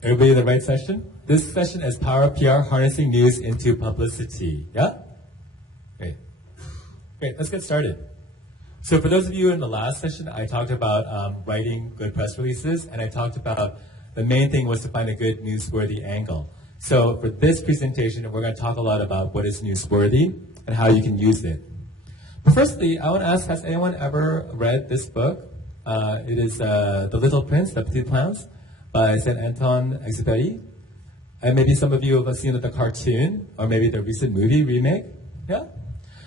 Everybody in the right session? This session is Power PR, Harnessing News into Publicity. Yeah? Great. Great, let's get started. So for those of you in the last session, I talked about writing good press releases, and I talked about the main thing was to find a good newsworthy angle. So for this presentation, we're going to talk a lot about what is newsworthy and how you can use it. But firstly, I want to ask, has anyone ever read this book? It is The Little Prince, The Petit Prince, by Saint Antoine Exupéry. And maybe some of you have seen the cartoon, or maybe the recent movie remake. Yeah?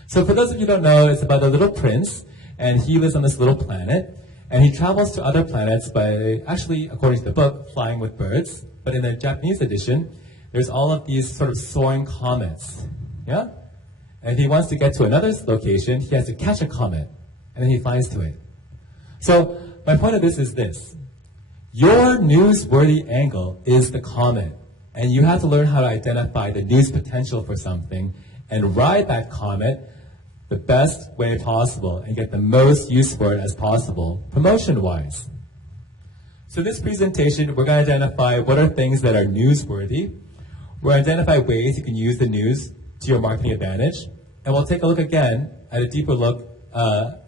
So for those of you who don't know, it's about a little prince, and he lives on this little planet, and he travels to other planets by, actually, according to the book, flying with birds. But in the Japanese edition, there's all of these sort of soaring comets. Yeah? And if he wants to get to another location, he has to catch a comet, and then he flies to it. So my point of this is this. Your newsworthy angle is the comet, and you have to learn how to identify the news potential for something and ride that comet the best way possible and get the most use for it as possible, promotion-wise. So in this presentation, we're going to identify what are things that are newsworthy. We're going to identify ways you can use the news to your marketing advantage, and we'll take a look again at a deeper look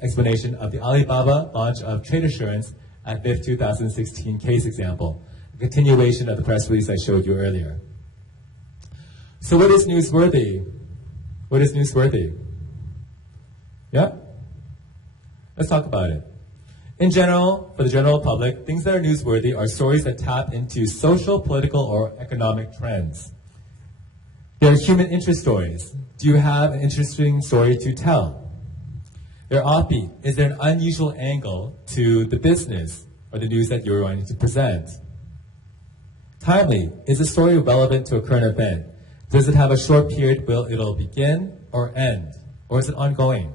explanation of the Alibaba launch of trade assurance at BIF 2016 case example, a continuation of the press release I showed you earlier. So what is newsworthy? What is newsworthy? Yeah? Let's talk about it. In general, for the general public, things that are newsworthy are stories that tap into social, political, or economic trends. They're human interest stories. Do you have an interesting story to tell? They're offbeat. Is there an unusual angle to the business or the news that you're wanting to present? Timely. Is the story relevant to a current event? Does it have a short period where it'll begin or end? Or is it ongoing?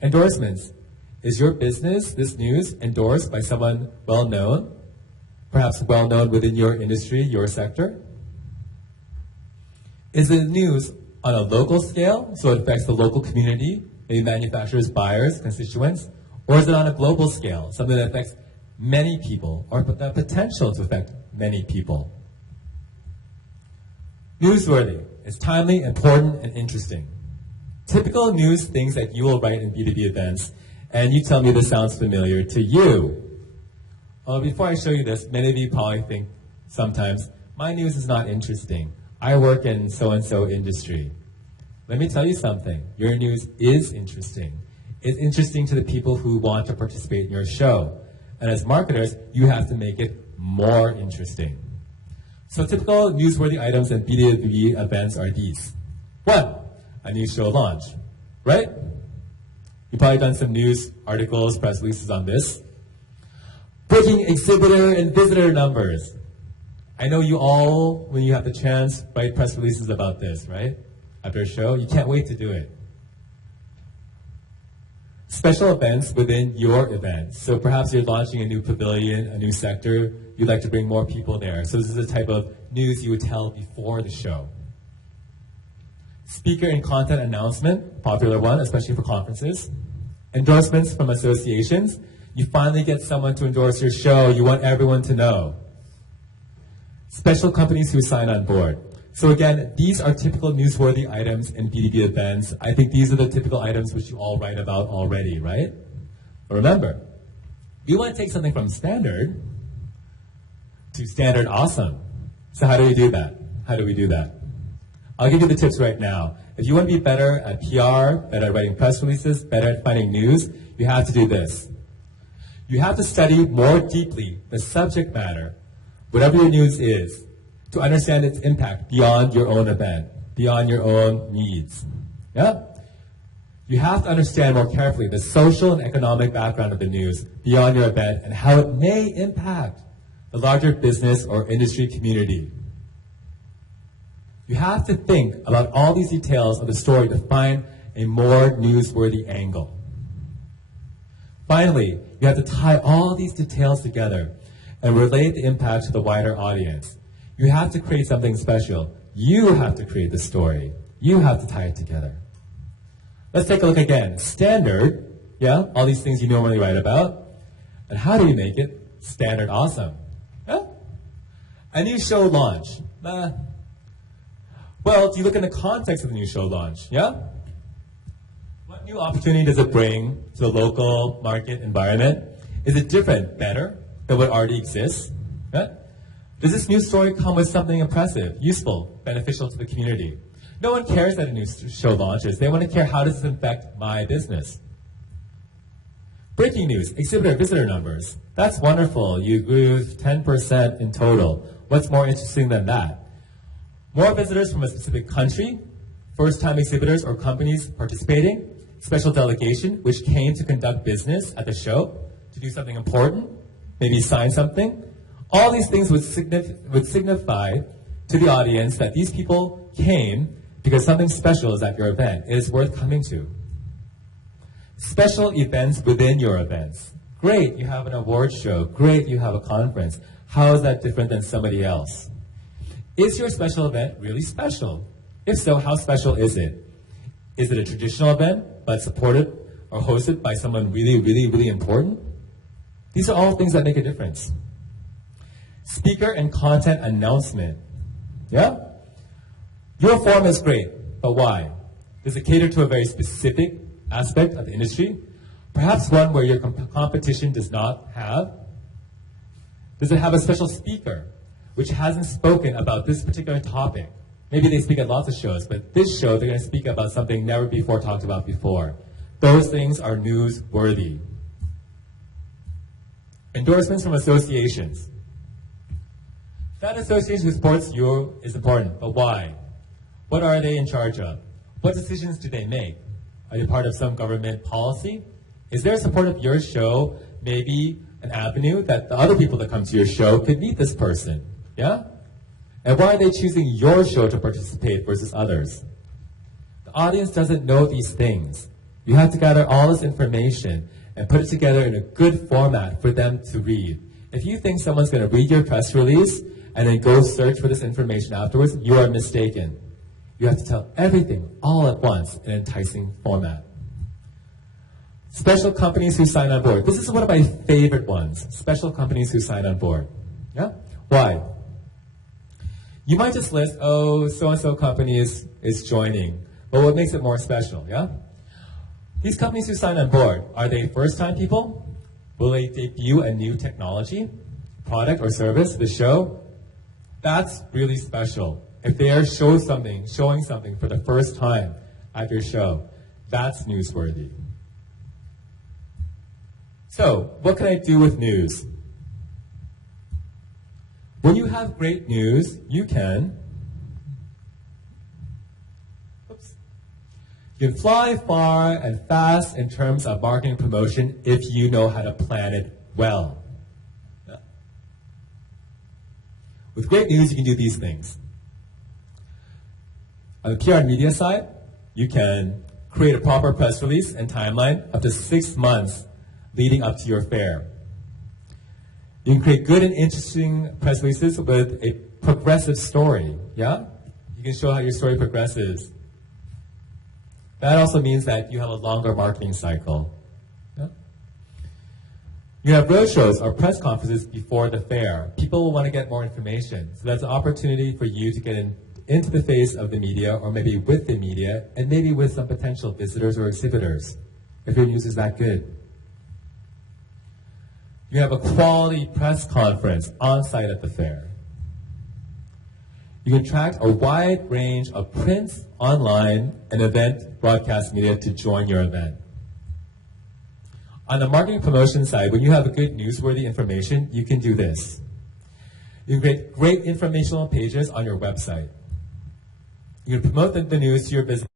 Endorsements. Is your business, this news, endorsed by someone well-known? Perhaps well-known within your industry, your sector? Is the news on a local scale, so it affects the local community, maybe manufacturers, buyers, constituents? Or is it on a global scale, something that affects many people, or the potential to affect many people? Newsworthy is timely, important, and interesting. Typical news things that you will write in B2B events, and you tell me this sounds familiar to you. Before I show you this, many of you probably think sometimes, my news is not interesting. I work in so-and-so industry. Let me tell you something. Your news is interesting. It's interesting to the people who want to participate in your show. And as marketers, you have to make it more interesting. So typical newsworthy items in B2B events are these. 1, a new show launch, right? You've probably done some news articles, press releases on this. Breaking exhibitor and visitor numbers. I know you all, when you have the chance, write press releases about this, right? After a show, you can't wait to do it. Special events within your event. So perhaps you're launching a new pavilion, a new sector. You'd like to bring more people there. So this is the type of news you would tell before the show. Speaker and content announcement, popular one, especially for conferences. Endorsements from associations. You finally get someone to endorse your show. You want everyone to know. Special companies who sign on board. So again, these are typical newsworthy items in B2B events. I think these are the typical items which you all write about already, right? But remember, we want to take something from standard to standard awesome. So how do we do that? How do we do that? I'll give you the tips right now. If you want to be better at PR, better at writing press releases, better at finding news, you have to do this. You have to study more deeply the subject matter, whatever your news is, to understand its impact beyond your own event, beyond your own needs. Yeah? You have to understand more carefully the social and economic background of the news beyond your event and how it may impact the larger business or industry community. You have to think about all these details of the story to find a more newsworthy angle. Finally, you have to tie all these details together and relate the impact to the wider audience. You have to create something special. You have to create the story. You have to tie it together. Let's take a look again. Standard, yeah, all these things you normally write about. And how do we make it standard awesome? Yeah? A new show launch. Well, do you look in the context of the new show launch? Yeah? What new opportunity does it bring to the local market environment? Is it different, better than what already exists? Yeah? Does this new story come with something impressive, useful, beneficial to the community? No one cares that a new show launches. They want to care, how does this affect my business? Breaking news, exhibitor visitor numbers. That's wonderful. You grew 10% in total. What's more interesting than that? More visitors from a specific country, first-time exhibitors or companies participating, special delegation, which came to conduct business at the show, to do something important, maybe sign something. All these things would signify to the audience that these people came because something special is at your event. It is worth coming to. Special events within your events. Great, you have an award show. Great, you have a conference. How is that different than somebody else? Is your special event really special? If so, how special is it? Is it a traditional event, but supported or hosted by someone really, really, really important? These are all things that make a difference. Speaker and content announcement. Yeah? Your forum is great, but why? Does it cater to a very specific aspect of the industry? Perhaps one where your competition does not have? Does it have a special speaker which hasn't spoken about this particular topic? Maybe they speak at lots of shows, but this show they're going to speak about something never before talked about before. Those things are newsworthy. Endorsements from associations. That association who supports you is important, but why? What are they in charge of? What decisions do they make? Are they part of some government policy? Is there support of your show maybe an avenue that the other people that come to your show could meet this person? Yeah? And why are they choosing your show to participate versus others? The audience doesn't know these things. You have to gather all this information and put it together in a good format for them to read. If you think someone's going to read your press release and then go search for this information afterwards, you are mistaken. You have to tell everything all at once in an enticing format. Special companies who sign on board. This is one of my favorite ones. Special companies who sign on board. Yeah? Why? You might just list, oh, so-and-so company is joining. But what makes it more special, yeah? These companies who sign on board, are they first-time people? Will they debut a new technology, product, or service to the show? That's really special. If they are showing something for the first time at your show, that's newsworthy. So, what can I do with news? When you have great news, you can fly far and fast in terms of marketing promotion if you know how to plan it well. With great news, you can do these things. On the PR and media side, you can create a proper press release and timeline up to 6 months leading up to your fair. You can create good and interesting press releases with a progressive story, yeah? You can show how your story progresses. That also means that you have a longer marketing cycle. Yeah? You have roadshows or press conferences before the fair. People will want to get more information. So that's an opportunity for you to get into the face of the media, or maybe with the media, and maybe with some potential visitors or exhibitors, if your news is that good. You have a quality press conference on-site at the fair. You can attract a wide range of print, online, and event broadcast media to join your event. On the marketing promotion side, when you have a good newsworthy information, you can do this. You can create great informational pages on your website. You can promote the news to your visitors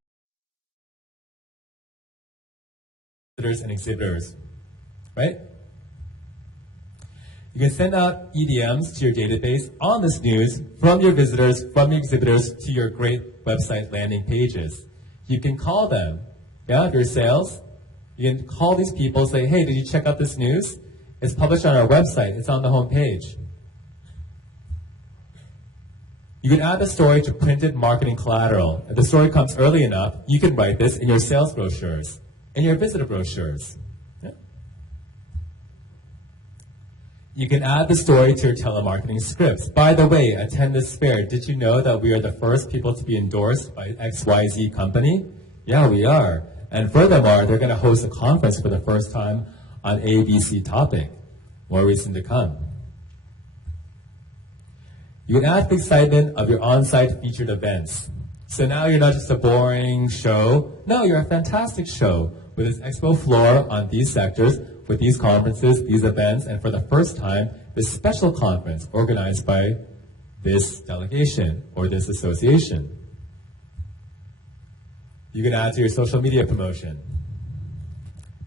and exhibitors, right? You can send out EDMs to your database on this news from your visitors, from your exhibitors to your great website landing pages. You can call them, yeah, if you're sales. You can call these people, say, hey, did you check out this news? It's published on our website. It's on the home page. You can add the story to printed marketing collateral. If the story comes early enough, you can write this in your sales brochures, in your visitor brochures. You can add the story to your telemarketing scripts. By the way, attend this fair. Did you know that we are the first people to be endorsed by XYZ company? Yeah, we are. And furthermore, they're going to host a conference for the first time on ABC topic. More reason to come. You can add the excitement of your on-site featured events. So now you're not just a boring show. No, you're a fantastic show with this expo floor on these sectors, with these conferences, these events, and for the first time, this special conference organized by this delegation or this association. You can add to your social media promotion.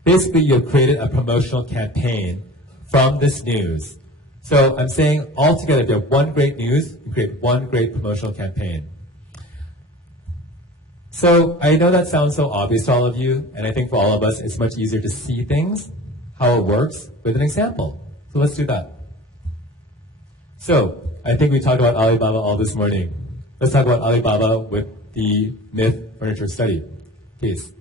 Basically, you've created a promotional campaign from this news. So I'm saying altogether, if you have one great news, you create one great promotional campaign. So I know that sounds so obvious to all of you, and I think for all of us, it's much easier to see things, how it works, with an example. So let's do that. So I think we talked about Alibaba all this morning. Let's talk about Alibaba with the myth furniture study case.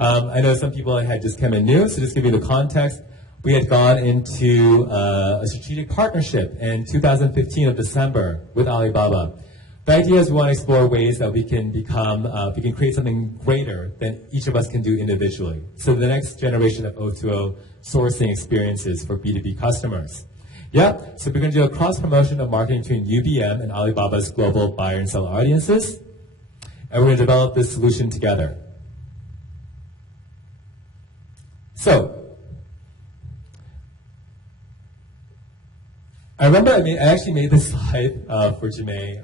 I know some people had just come in new, so just to give you the context, we had gone into a strategic partnership in 2015 of December with Alibaba. The idea is we want to explore ways that we can we can create something greater than each of us can do individually. So the next generation of O2O sourcing experiences for B2B customers. Yeah, so we're going to do a cross-promotion of marketing between UBM and Alibaba's global buyer and seller audiences. And we're going to develop this solution together. So, I remember I actually made this slide for Jimei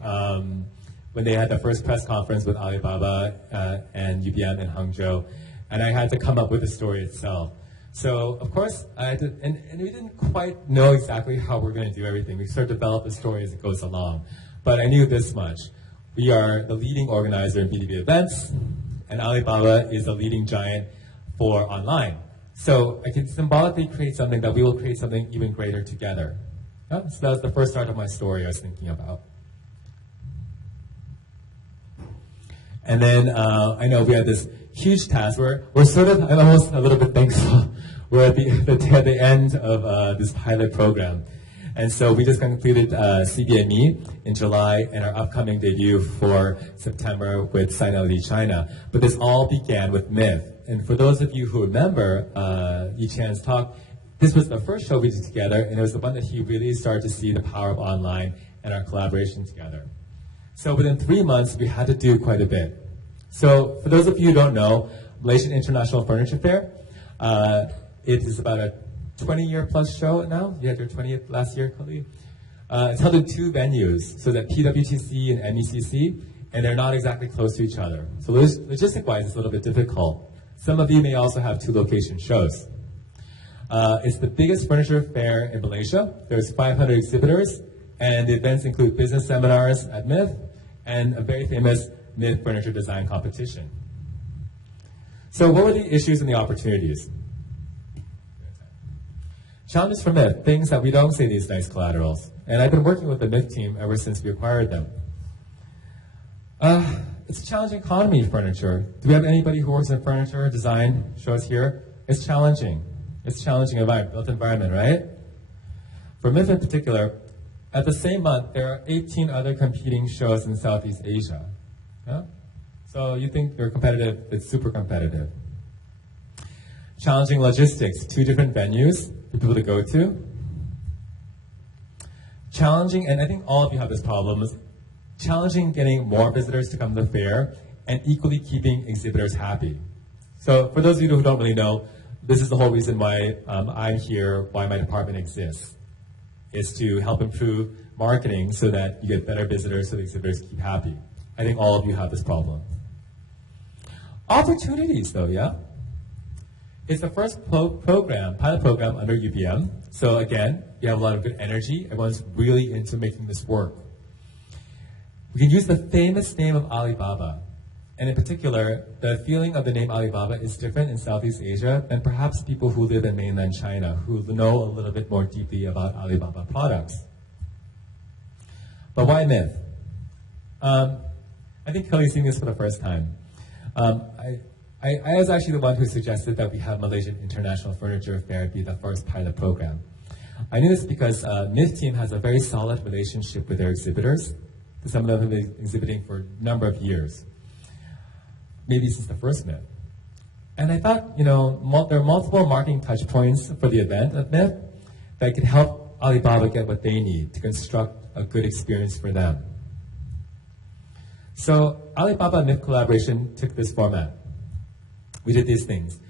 when they had the first press conference with Alibaba and UBM in Hangzhou, and I had to come up with the story itself. So, of course, I had to, and we didn't quite know exactly how we're going to do everything. We sort of develop the story as it goes along. But I knew this much. We are the leading organizer in B2B events, and Alibaba is the leading giant for online. So I can symbolically create something that we will create something even greater together. So that was the first start of my story I was thinking about. And then I know we had this huge task. We're sort of, I'm almost a little bit thankful. We're at the end of this pilot program. And so we just completed CBME in July and our upcoming debut for September with Sinai China. But this all began with Myth. And for those of you who remember Yi-Chan's talk, this was the first show we did together, and it was the one that he really started to see the power of online and our collaboration together. So within 3 months, we had to do quite a bit. So for those of you who don't know, Malaysian International Furniture Fair, it is about a 20-year plus show now. You had your 20th last year, Khalid. It's held in 2 venues, so that PWTC and MECC, and they're not exactly close to each other. So logistic-wise, it's a little bit difficult. Some of you may also have 2 location shows. It's the biggest furniture fair in Malaysia. There's 500 exhibitors, and the events include business seminars at Myth and a very famous Myth furniture design competition. So what were the issues and the opportunities? Challenges for Myth, things that we don't say these nice collaterals. And I've been working with the Myth team ever since we acquired them. It's a challenging economy in furniture. Do we have anybody who works in furniture design shows here? It's challenging. It's a challenging built environment, right? For Myth in particular, at the same month, there are 18 other competing shows in Southeast Asia. Yeah? So you think you're competitive, it's super competitive. Challenging logistics, 2 different venues for people to go to. Challenging, and I think all of you have this problem, is challenging getting more visitors to come to the fair and equally keeping exhibitors happy. So for those of you who don't really know, this is the whole reason why I'm here, why my department exists, is to help improve marketing so that you get better visitors so the exhibitors keep happy. I think all of you have this problem. Opportunities though, yeah? It's the first pilot program under UBM. So again, we have a lot of good energy. Everyone's really into making this work. We can use the famous name of Alibaba. And in particular, the feeling of the name Alibaba is different in Southeast Asia than perhaps people who live in mainland China, who know a little bit more deeply about Alibaba products. But why Myth? I think Kelly's seeing this for the first time. I was actually the one who suggested that we have Malaysian International Furniture Fair be the first pilot program. I knew this because MIF team has a very solid relationship with their exhibitors. Some of them have been exhibiting for a number of years, maybe since the first MIF. And I thought, there are multiple marketing touch points for the event of MIF that could help Alibaba get what they need to construct a good experience for them. So Alibaba and MIF collaboration took this format. We did these things.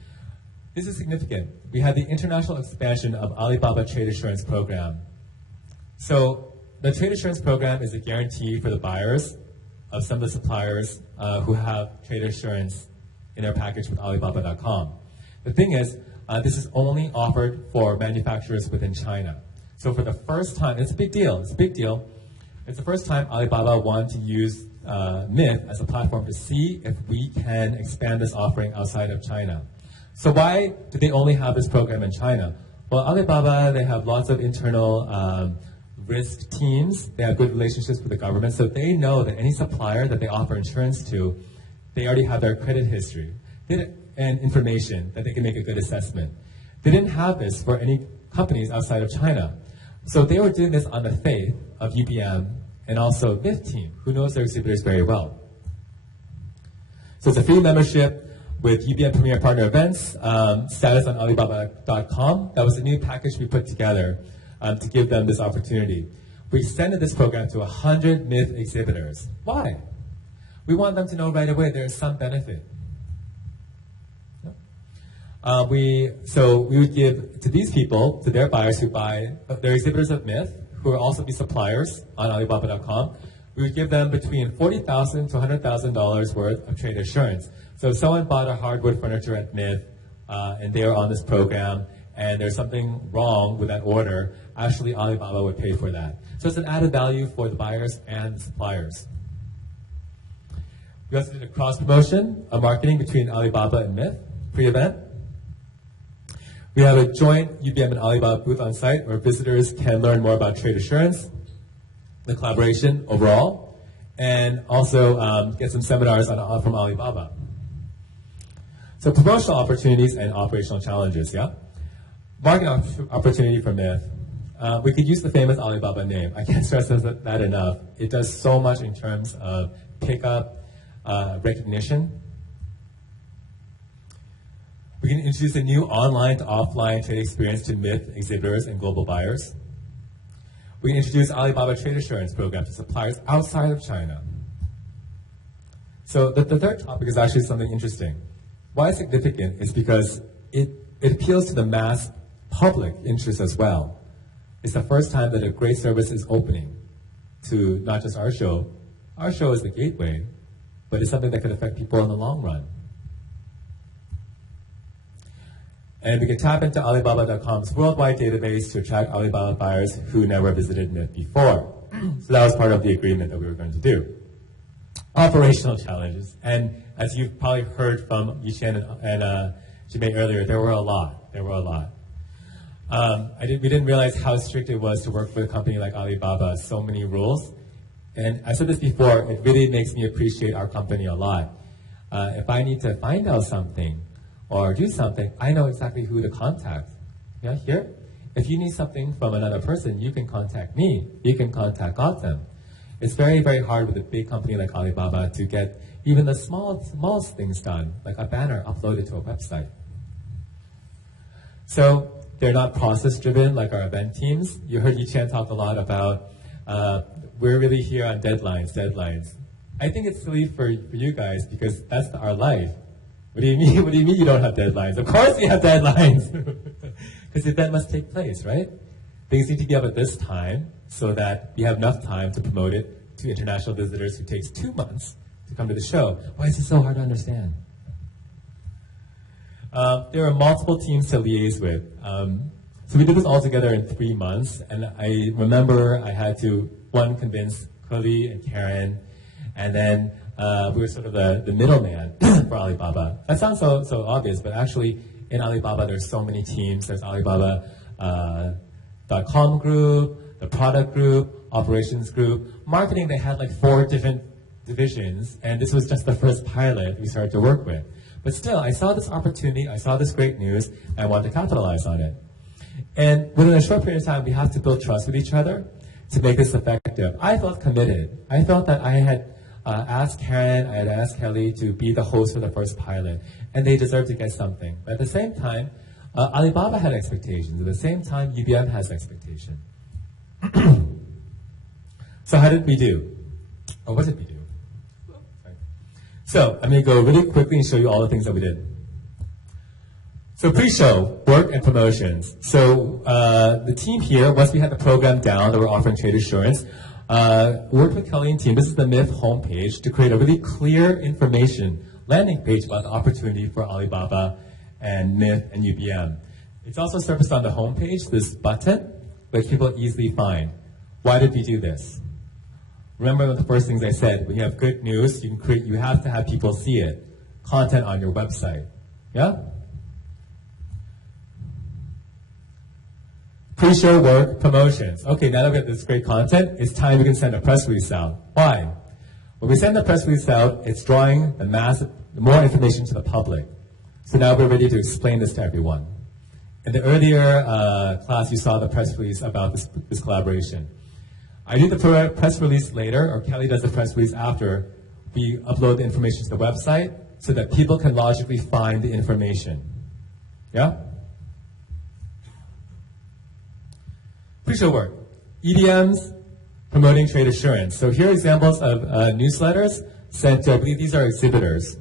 This is significant. We had the international expansion of Alibaba Trade Assurance Program. So the Trade Assurance Program is a guarantee for the buyers of some of the suppliers who have trade assurance in their package with Alibaba.com. The thing is, this is only offered for manufacturers within China. So for the first time, it's a big deal. It's a big deal. It's the first time Alibaba wanted to use MIF as a platform to see if we can expand this offering outside of China. So why do they only have this program in China? Well, Alibaba, they have lots of internal risk teams. They have good relationships with the government. So they know that any supplier that they offer insurance to, they already have their credit history and information that they can make a good assessment. They didn't have this for any companies outside of China. So they were doing this on the faith of UBM and also MIF team, who knows their exhibitors very well. So it's a free membership with UBM Premier Partner Events, status on Alibaba.com. That was a new package we put together to give them this opportunity. We extended this program to 100 MIF exhibitors. Why? We want them to know right away there is some benefit. So we would give to these people, to their buyers who buy, their exhibitors of MIF, who will also be suppliers on Alibaba.com, we would give them between $40,000 to $100,000 worth of trade assurance. So if someone bought a hardwood furniture at MIF and they are on this program and there's something wrong with that order, actually Alibaba would pay for that. So it's an added value for the buyers and the suppliers. We also did a cross-promotion of marketing between Alibaba and MIF pre-event. We have a joint UBM and Alibaba booth on site where visitors can learn more about trade assurance, the collaboration overall, and also get some seminars from Alibaba. So promotional opportunities and operational challenges, yeah? Market opportunity for MIF. We could use the famous Alibaba name. I can't stress that enough. It does so much in terms of pickup, recognition. We can introduce a new online to offline trade experience to MIF exhibitors and global buyers. We can introduce Alibaba Trade Assurance Program to suppliers outside of China. So the third topic is actually something interesting. Why it's significant is because it appeals to the mass public interest as well. It's the first time that a great service is opening to not just our show. Our show is the gateway, but it's something that could affect people in the long run. And we can tap into Alibaba.com's worldwide database to attract Alibaba buyers who never visited MIF before. So that was part of the agreement that we were going to do. Operational challenges. And as you've probably heard from Veechai and Jimei earlier, there were a lot. There were a lot. We didn't realize how strict it was to work with a company like Alibaba. So many rules. And I said this before, it really makes me appreciate our company a lot. If I need to find out something or do something, I know exactly who to contact. Yeah, here? If you need something from another person, you can contact me. You can contact them. It's very, very hard with a big company like Alibaba to get even the smallest things done, like a banner uploaded to a website. So they're not process-driven like our event teams. You heard Yi-Chan talk a lot about we're really here on deadlines. I think it's silly for you guys because that's our life. What do you mean? What do you mean you don't have deadlines? Of course you have deadlines, because the event must take place, right? Things need to be up at this time so that we have enough time to promote it to international visitors who takes 2 months to come to the show. Why is it so hard to understand? There are multiple teams to liaise with. So we did this all together in 3 months, and I remember I had to, convince Curly and Karen, and then we were sort of the middleman for Alibaba. That sounds so obvious, but actually in Alibaba there's so many teams. There's Alibaba.com group, the product group, operations group, marketing. They had like 4 different divisions, and this was just the first pilot we started to work with. But still, I saw this opportunity, I saw this great news, and I wanted to capitalize on it. And within a short period of time, we have to build trust with each other to make this effective. I felt committed. I felt that I had asked Karen, I had asked Kelly to be the host for the first pilot, and they deserve to get something. But at the same time, Alibaba had expectations. At the same time, UBM has expectations. So how did we do? Or what did we do? So I'm going to go really quickly and show you all the things that we did. So pre-show, work and promotions. So the team here, once we had the program down that we're offering trade assurance, worked with Kelly and team. This is the MIF homepage to create a really clear information landing page about the opportunity for Alibaba and MIF and UBM. It's also surfaced on the homepage, this button, which people easily find. Why did we do this? Remember one of the first things I said, when you have good news, you have to have people see it. Content on your website. Yeah? Pre-show work, promotions. Okay, now that we have this great content, it's time we can send a press release out. Why? When we send the press release out, it's drawing more information to the public. So now we're ready to explain this to everyone. In the earlier class, you saw the press release about this collaboration. I do the press release later, or Kelly does the press release after we upload the information to the website so that people can logically find the information. Yeah? Pre-show work. EDMs, promoting trade assurance. So here are examples of newsletters sent to, I believe these are exhibitors.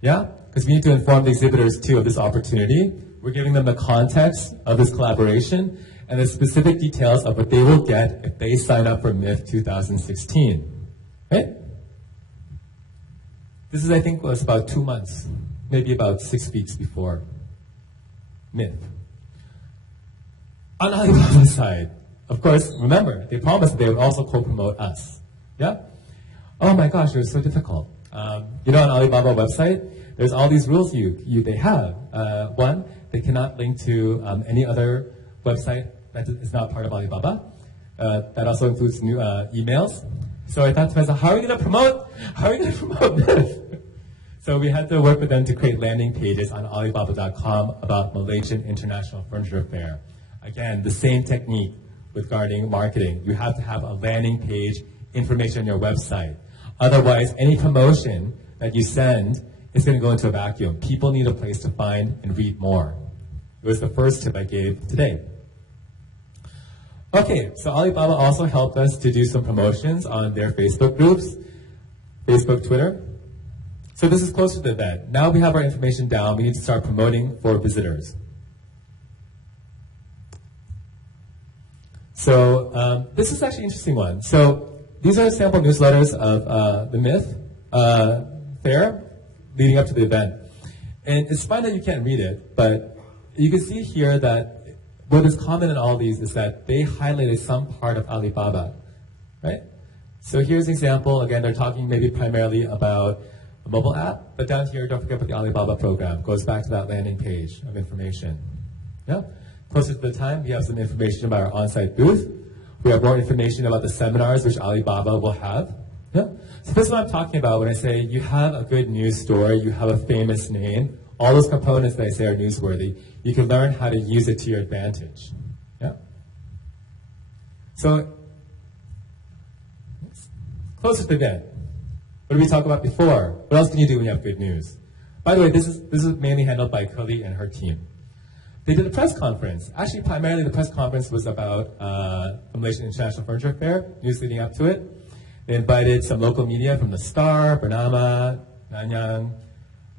Yeah? Because we need to inform the exhibitors too of this opportunity. We're giving them the context of this collaboration and the specific details of what they will get if they sign up for MIF 2016. Right? This is, I think, was about 2 months, maybe about 6 weeks before MIF. On Alibaba's side, of course, remember, they promised they would also co-promote us. Yeah? Oh my gosh, it was so difficult. On Alibaba website, there's all these rules they have. One, they cannot link to any other website that is not part of Alibaba. That also includes new emails. So I thought to myself, how are we going to promote this? So we had to work with them to create landing pages on Alibaba.com about Malaysian International Furniture Fair. Again, the same technique regarding marketing. You have to have a landing page, information on your website. Otherwise, any promotion that you send is going to go into a vacuum. People need a place to find and read more. It was the first tip I gave today. Okay, so Alibaba also helped us to do some promotions on their Facebook groups, Facebook, Twitter. So this is closer to the event. Now we have our information down. We need to start promoting for visitors. So this is actually an interesting one. So these are sample newsletters of the MIF fair leading up to the event. And it's fine that you can't read it, but you can see here that what is common in all these is that they highlighted some part of Alibaba, right? So here's an example. Again, they're talking maybe primarily about a mobile app, but down here, don't forget about the Alibaba program. It goes back to that landing page of information. Yeah? Closer to the time, we have some information about our on-site booth. We have more information about the seminars which Alibaba will have. Yeah? So this is what I'm talking about when I say you have a good news story, you have a famous name, all those components that I say are newsworthy, you can learn how to use it to your advantage. Yeah? So, closer to the event. What did we talk about before? What else can you do when you have good news? By the way, this is mainly handled by Kelly and her team. They did a press conference. Actually, primarily the press conference was about the Malaysian International Furniture Fair, news leading up to it. They invited some local media from the Star, Bernama, Nanyang,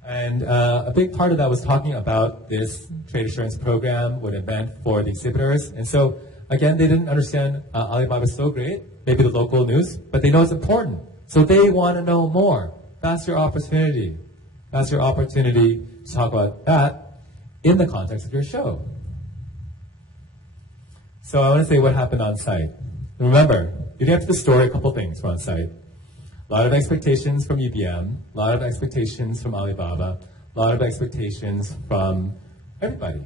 and a big part of that was talking about this trade assurance program, what it meant for the exhibitors. And so, again, they didn't understand Alibaba is so great, maybe the local news, but they know it's important. So they want to know more. That's your opportunity. That's your opportunity to talk about that in the context of your show. So I want to say what happened on site. Remember, you get to the story, a couple things were on site. A lot of expectations from UBM, a lot of expectations from Alibaba, a lot of expectations from everybody.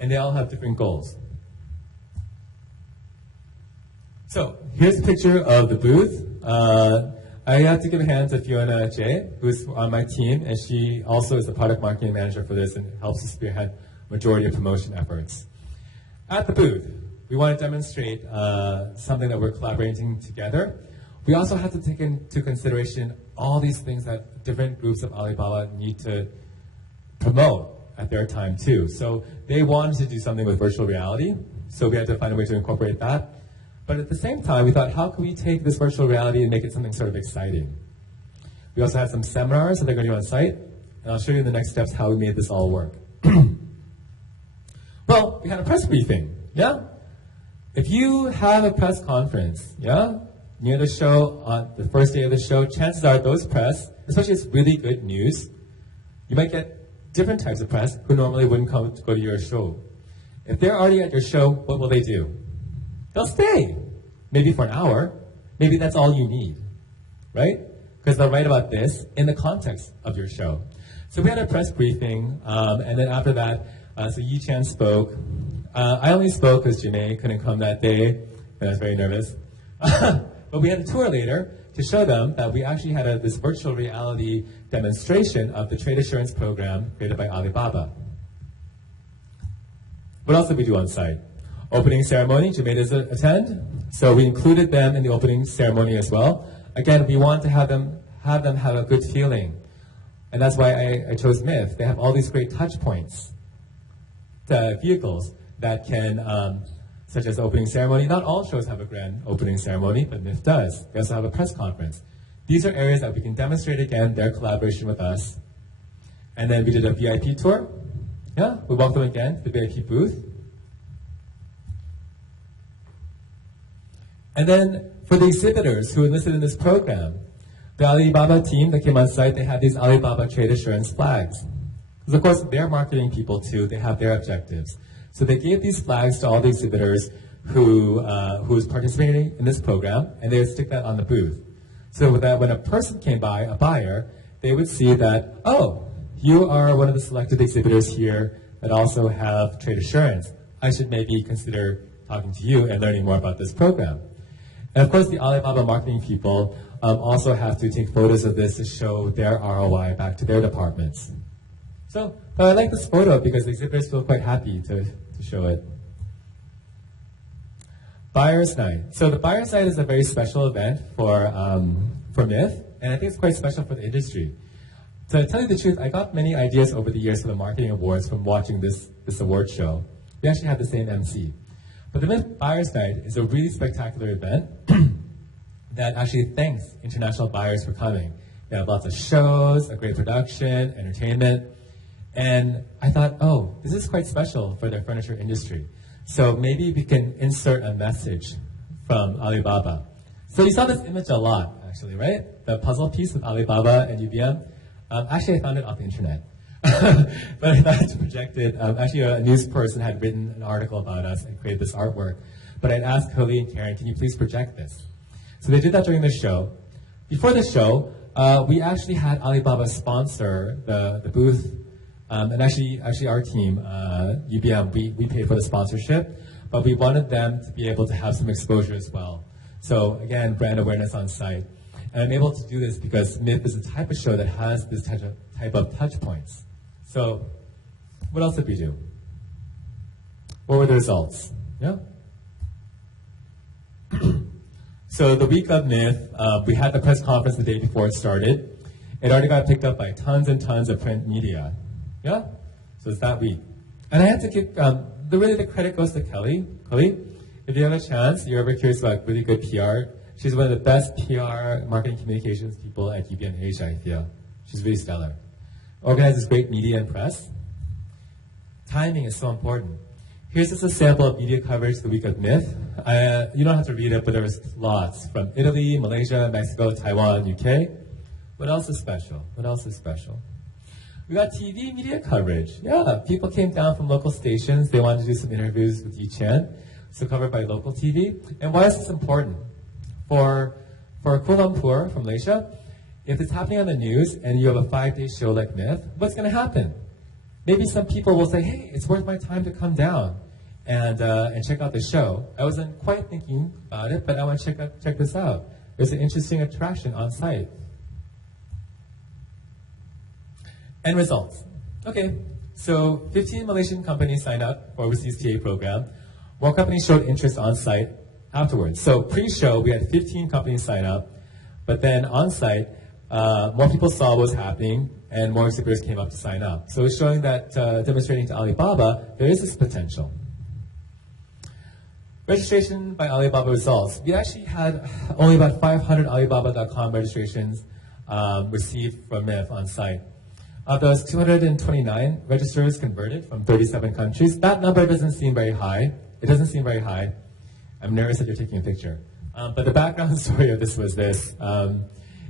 And they all have different goals. So here's a picture of the booth. I have to give a hand to Fiona J, who's on my team, and she also is the product marketing manager for this and helps to spearhead majority of promotion efforts. At the booth, we want to demonstrate something that we're collaborating together. We also have to take into consideration all these things that different groups of Alibaba need to promote at their time too. So they wanted to do something with virtual reality, so we had to find a way to incorporate that. But at the same time, we thought, how can we take this virtual reality and make it something sort of exciting? We also had some seminars that they're going to do on site, and I'll show you in the next steps how we made this all work. Well, we had a press briefing, yeah? If you have a press conference, yeah, near the show, on the first day of the show, chances are those press, especially if it's really good news, you might get different types of press who normally wouldn't come to go to your show. If they're already at your show, what will they do? They'll stay, maybe for an hour. Maybe that's all you need, right? Because they'll write about this in the context of your show. So we had a press briefing, and then after that, so Yi Chan spoke. I only spoke because Janae couldn't come that day, and I was very nervous. But we had a tour later to show them that we actually had this virtual reality demonstration of the trade assurance program created by Alibaba. What else did we do on site? Opening ceremony, Janae did attend, so we included them in the opening ceremony as well. Again, we want to have them have a good feeling, and that's why I chose MIF. They have all these great touch points, vehicles that can, such as opening ceremony. Not all shows have a grand opening ceremony, but MIF does. They also have a press conference. These are areas that we can demonstrate again their collaboration with us. And then we did a VIP tour. Yeah, we welcome them again to the VIP booth. And then for the exhibitors who enlisted in this program, the Alibaba team that came on site, they had these Alibaba trade assurance flags. Because of course, they're marketing people too, they have their objectives. So they gave these flags to all the exhibitors who was participating in this program, and they would stick that on the booth. So that when a person came by, a buyer, they would see that, oh, you are one of the selected exhibitors here that also have trade assurance. I should maybe consider talking to you and learning more about this program. And of course, the Alibaba marketing people also have to take photos of this to show their ROI back to their departments. So I like this photo because the exhibitors feel quite happy to show it. Buyer's Night. So the Buyer's Night is a very special event for MIF, and I think it's quite special for the industry. To tell you the truth, I got many ideas over the years for the marketing awards from watching this award show. We actually have the same MC. But the MIF Buyer's Night is a really spectacular event that actually thanks international buyers for coming. They have lots of shows, a great production, entertainment. And I thought, oh, this is quite special for the furniture industry. So maybe we can insert a message from Alibaba. So you saw this image a lot, actually, right? The puzzle piece with Alibaba and UBM. Actually, I found it off the internet. But I thought to project it. Actually, a news person had written an article about us and created this artwork. But I'd asked Hurley and Karen, can you please project this? So they did that during the show. Before the show, we actually had Alibaba sponsor the booth. And actually our team, UBM, we paid for the sponsorship, but we wanted them to be able to have some exposure as well. So again, brand awareness on site. And I'm able to do this because MIF is a type of show that has this type of touch points. So what else did we do? What were the results? Yeah. So the week of MIF, we had the press conference the day before it started. It already got picked up by tons and tons of print media. Yeah? So it's that week. And I had to give, the credit goes to Kelly. Kelly, if you have a chance, you're ever curious about really good PR, she's one of the best PR marketing communications people at UBM Asia, I feel. She's really stellar. Organizes great media and press. Timing is so important. Here's just a sample of media coverage the week of MIF. You don't have to read it, but there was lots from Italy, Malaysia, Mexico, Taiwan, UK. What else is special? What else is special? We got TV media coverage. Yeah, people came down from local stations. They wanted to do some interviews with Yi Chan, so covered by local TV. And why is this important? For Kuala Lumpur from Malaysia, if it's happening on the news and you have a 5-day show like MIF, what's going to happen? Maybe some people will say, hey, it's worth my time to come down and check out the show. I wasn't quite thinking about it, but I want to check this out. There's an interesting attraction on site. And results. Okay, so 15 Malaysian companies signed up for overseas TA program. more companies showed interest on site afterwards. So pre-show, we had 15 companies sign up, but then on site, more people saw what was happening, and more exhibitors came up to sign up. So it's showing that, demonstrating to Alibaba, there is this potential. Registration by Alibaba results. We actually had only about 500 Alibaba.com registrations received from MIF on site. Of those, 229 registers converted from 37 countries. That number doesn't seem very high. It doesn't seem very high. I'm nervous that you're taking a picture. But the background story of this was this.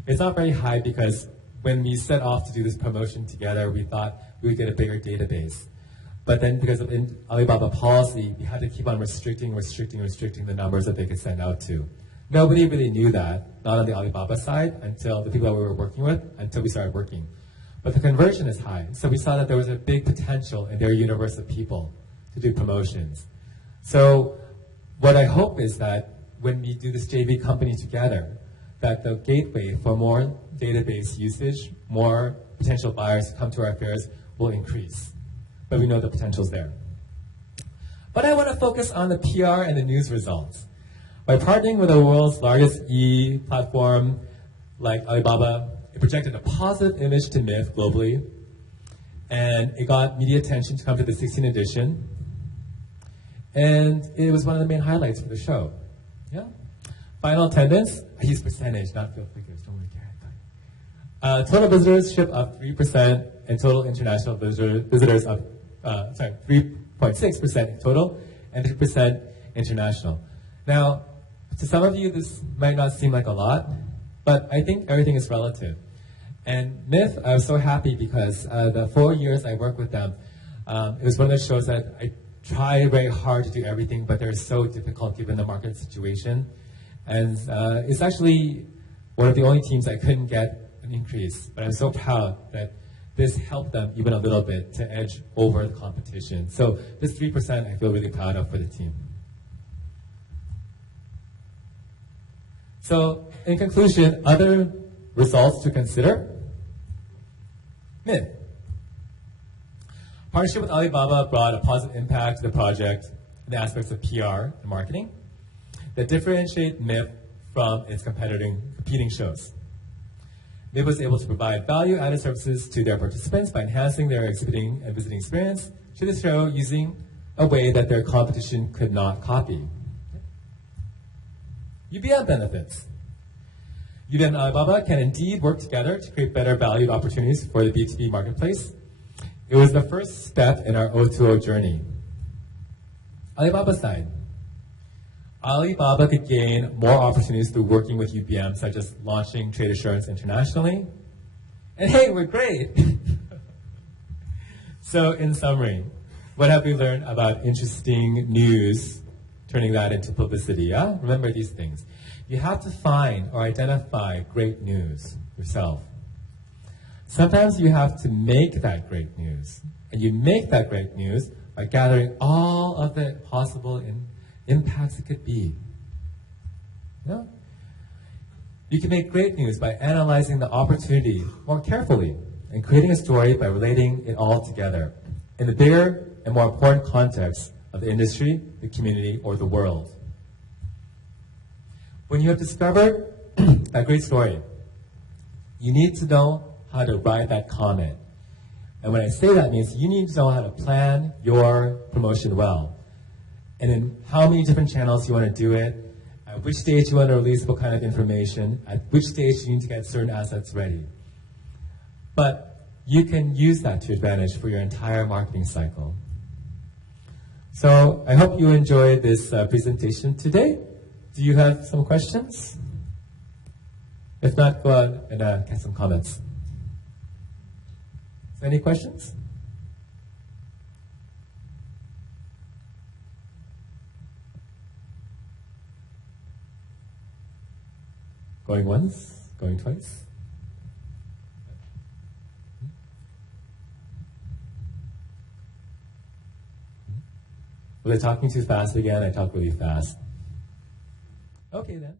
It's not very high because when we set off to do this promotion together, we thought we would get a bigger database. But then because of Alibaba policy, we had to keep on restricting the numbers that they could send out to. Nobody really knew that, not on the Alibaba side, until the people that we were working with, until we started working. But the conversion is high. So we saw that there was a big potential in their universe of people to do promotions. So what I hope is that when we do this JV company together, that the gateway for more database usage, more potential buyers to come to our fairs will increase. But we know the potential's there. But I want to focus on the PR and the news results. By partnering with the world's largest e-platform like Alibaba, it projected a positive image to MIF globally, and it got media attention to come to the 16th edition, and it was one of the main highlights for the show. Yeah. Final attendance, I use percentage, not field figures, don't worry, Garrett. Total visitorship up 3%, and total international visitors up, 3.6% in total, and 3% international. Now, to some of you, this might not seem like a lot, but I think everything is relative. And MIF, I was so happy because the 4 years I worked with them, it was one of those shows that I tried very hard to do everything, but they're so difficult given the market situation. And it's actually one of the only teams I couldn't get an increase, but I'm so proud that this helped them even a little bit to edge over the competition. So this 3% I feel really proud of for the team. So in conclusion, other results to consider. MIF. Partnership with Alibaba brought a positive impact to the project in the aspects of PR and marketing that differentiate MIF from its competing shows. MIF was able to provide value-added services to their participants by enhancing their exhibiting and visiting experience to the show using a way that their competition could not copy. UBM benefits. UBM and Alibaba can indeed work together to create better valued opportunities for the B2B marketplace. It was the first step in our O2O journey. Alibaba side. Alibaba could gain more opportunities through working with UBM, such as launching trade assurance internationally. And hey, we're great! So in summary, what have we learned about interesting news, turning that into publicity? Yeah? Remember these things. You have to find or identify great news yourself. Sometimes you have to make that great news. And you make that great news by gathering all of the possible impacts it could be. You know? You can make great news by analyzing the opportunity more carefully and creating a story by relating it all together in the bigger and more important context of the industry, the community, or the world. When you have discovered a great story, you need to know how to write that comment. And when I say that means you need to know how to plan your promotion well. And in how many different channels you want to do it, at which stage you want to release what kind of information, at which stage you need to get certain assets ready. But you can use that to your advantage for your entire marketing cycle. So I hope you enjoyed this presentation today. Do you have some questions? If not, go ahead and get some comments. Any questions? Going once, going twice. Was I talking too fast again? I talk really fast. Okay then.